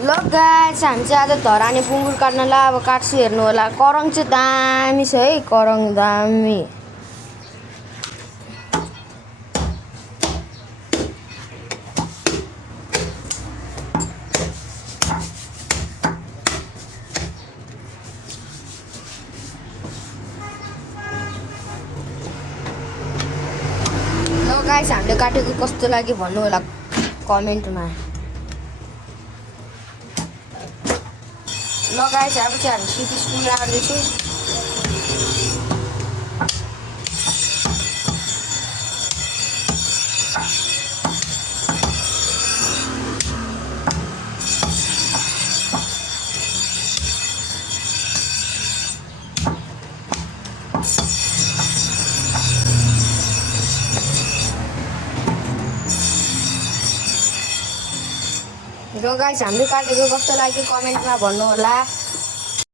ल गाइस हामी चाहिँ आज धरानी पुङ्गुर काट्नलाई अब काट्छु हेर्नु होला। करङ चाहिँ दामी छ है, करङ दामी। ल गाइस हामीले काटेको कस्तो लाग्यो भन्नु होला कमेन्टमा। ल गाइस अब चाहिँ हामी सिटी स्कुल आउँदैछु। र गाइस हामीले काटेको कस्तो लाग्यो कमेन्टमा भन्नु होला।